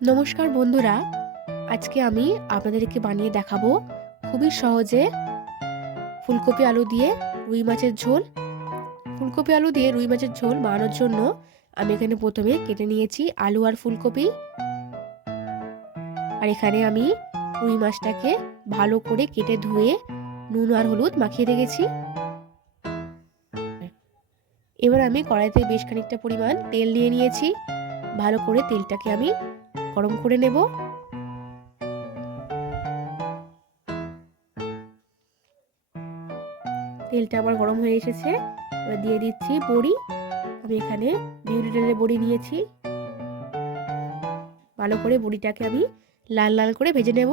নমস্কার বন্ধুরা, আজকে আমি আপনাদেরকে বানিয়ে দেখাবো খুবই সহজে ফুলকপি আলু দিয়ে রুই মাছের ঝোল। ফুলকপি আলু দিয়ে রুই মাছের ঝোল বানানোর জন্য আমি এখানে প্রথমে কেটে নিয়েছি আলু আর ফুলকপি। আর এখানে আমি রুই মাছটাকে ভালো করে কেটে ধুয়ে নুন আর হলুদ মাখিয়ে রেখেছি। এবার আমি কড়াইতে বেশ খানিকটা পরিমাণ তেল নিয়ে নিয়েছি। ভালো করে তেলটাকে আমি গরম করে নেব। তেলটা আবার গরম হয়ে এসেছে। এবার দিয়ে দিচ্ছি বড়ি। আমি এখানে বিউলি ডালের বড়ি নিয়েছি। ভালো করে বড়িটাকে আমি লাল লাল করে ভেজে নেব।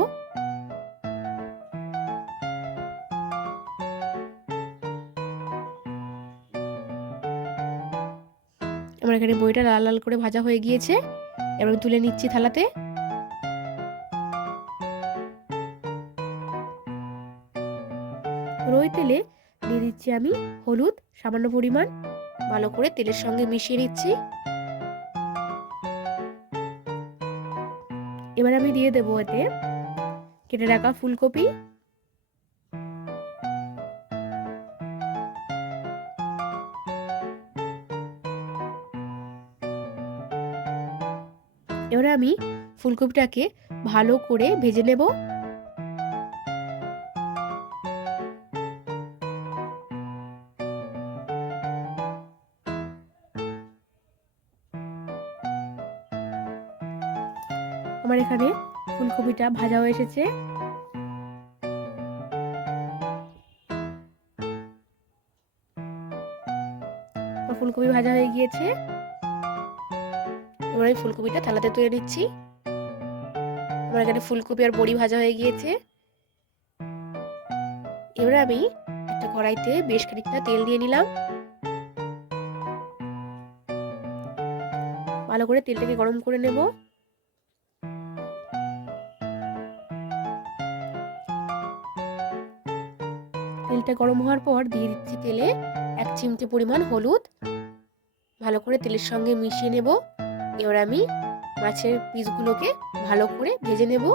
আমার এখানে বড়িটা লাল লাল করে ভাজা হয়ে গিয়েছে। এবার তুলে নিচ্ছি থালাতে। ওই তেলে দিয়ে দিচ্ছি আমি হলুদ সামান্য পরিমাণ। ভালো করে তেলের সঙ্গে মিশিয়ে নিচ্ছি। এবার আমি দিয়ে দেবো এতে কেটে রাখা ফুলকপি। এবারে আমি ফুলকপিটাকে ভালো করে ভেজে নেব। আমার এখানে ফুলকপিটা ভাজা হয়ে এসেছে। ফুলকপি ভাজা হয়ে গিয়েছে। এবার আমি ফুলকপিটা থালাতে তুলে নিচ্ছি। আমার এখানে ফুলকপি আর বড়ি ভাজা হয়ে গিয়েছে। এবার আমি একটা কড়াইতে বেশ খানিকটা তেল দিয়ে নিলাম। ভালো করে তেলটাকে গরম করে নেব। তেলটা গরম হওয়ার পর দিয়ে দিচ্ছি তেলে 1 চিমটে পরিমাণ হলুদ। ভালো করে তেলের সঙ্গে মিশিয়ে নেব। এবার আমি মাছের পিসগুলোকে ভালো করে ভেজে নেব।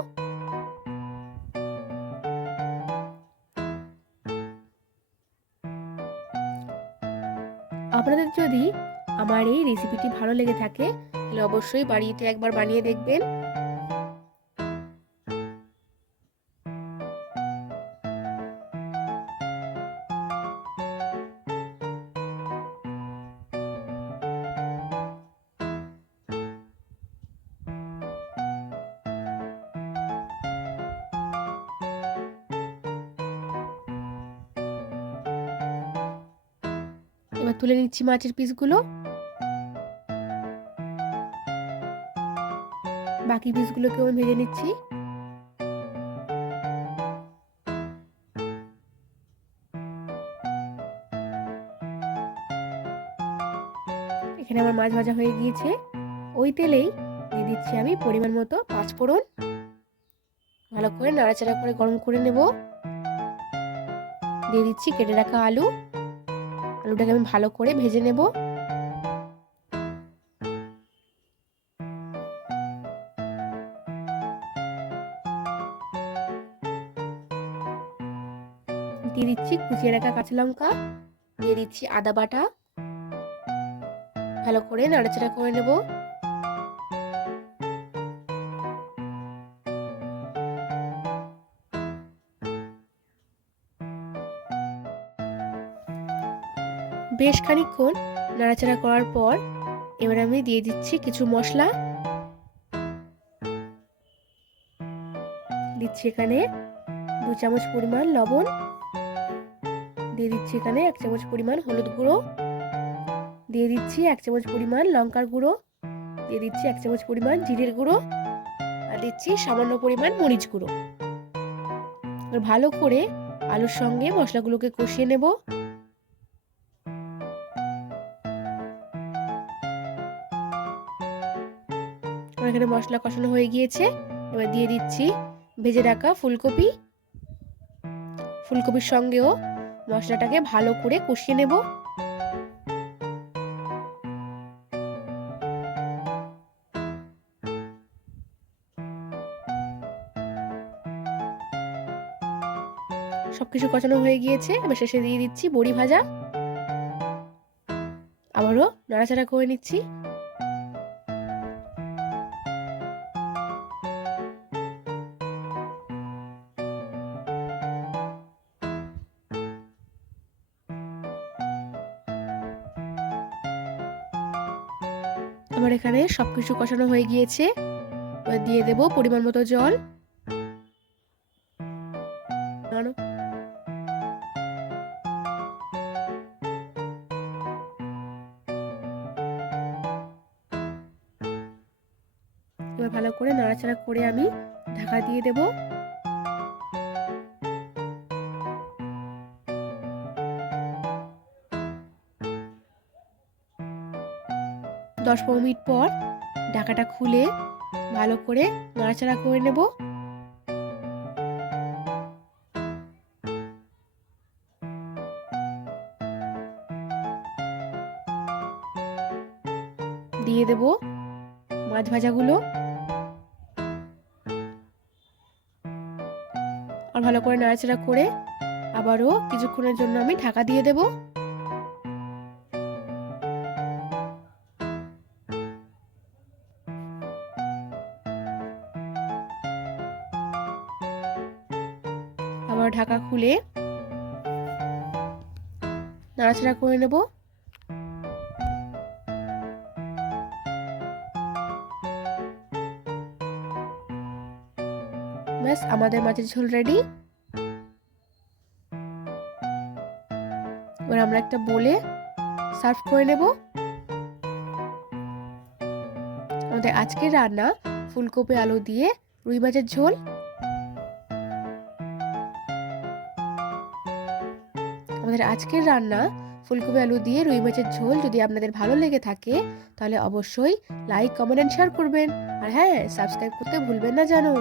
আপনাদের যদি আমার এই রেসিপিটি ভালো লেগে থাকে তাহলে অবশ্যই বাড়িতে একবার বানিয়ে দেখবেন। এবার তুলে নিচ্ছি মাছের পিসগুলো। বাকি পিসগুলোকেও আমি ভেজে নিচ্ছি। এখানে আমার মাছ ভাজা হয়ে গিয়েছে। ওই তেলেই দিয়ে দিচ্ছি আমি পরিমাণ মতো পাঁচফোড়ন। ভালো করে নাড়াচাড়া করে গরম করে নেব। দিয়ে দিচ্ছি কেটে রাখা আলু। আলুটাকে আমি ভালো করে ভেজে নেব। দিয়ে দিচ্ছি কুচিয়ে রাখা কাঁচা লঙ্কা। দিয়ে দিচ্ছি আদা বাটা। ভালো করে নাড়াচাড়া করে নেব। বেশ খানিকক্ষণ নাড়াচাড়া করার পর এবার আমি দিয়ে দিচ্ছি কিছু মশলা। দিচ্ছি এখানে 2 চামচ পরিমাণ লবণ। দিয়ে দিচ্ছি এখানে 1 চামচ পরিমাণ হলুদ গুঁড়ো। দিয়ে দিচ্ছি 1 চামচ পরিমাণ লঙ্কার গুঁড়ো। দিয়ে দিচ্ছি 1 চামচ পরিমাণ জিরের গুঁড়ো। আর দিচ্ছি সামান্য পরিমাণ মরিচ গুঁড়ো। ভালো করে আলুর সঙ্গে মশলাগুলোকে কষিয়ে নেব। এখানে মশলা কষানো হয়ে গিয়েছে। এবার দিয়ে দিচ্ছি ভেজে রাখা ফুলকপি। ফুলকপির সঙ্গেও মশলাটাকে ভালো করে কষিয়ে নেব। সব কিছু কষানো হয়ে গিয়েছে। এবার শেষে দিয়ে দিচ্ছি বড়ি ভাজা, আবারও নাড়াচাড়া করে নিচ্ছি। আমার এখানে সবকিছু কষানো হয়ে গিয়েছে। এবার দিয়ে দেব পরিমাণ মতো জল। এবার ভালো করে নাড়াচাড়া করে আমি ঢাকা দিয়ে দেব। দশ 15 মিনিট পর ঢাকাটা খুলে ভালো করে নাড়াচাড়া করে নেব। দিয়ে দেব মাছ ভাজাগুলো, আর ভালো করে নাড়াচাড়া করে আবারও কিছুক্ষণের জন্য আমি ঢাকা দিয়ে দেব। আবার ঢাকা খুলে নাড়াচাড়া করে নেব। ব্যাস আমাদের মাছের ঝোল রেডি। এবার আমরা একটা বোলে সার্ভ করে নেব। আমাদের আজকের রান্না ফুলকপি আলু দিয়ে রুই মাছের ঝোল। আমাদের আজকের রান্না ফুলকপি আলু দিয়ে রুই মাছের ঝোল যদি আপনাদের ভালো লেগে থাকে তাহলে অবশ্যই লাইক, কমেন্ট এন্ড শেয়ার করবেন। আর হ্যাঁ, সাবস্ক্রাইব করতে ভুলবেন না জানো।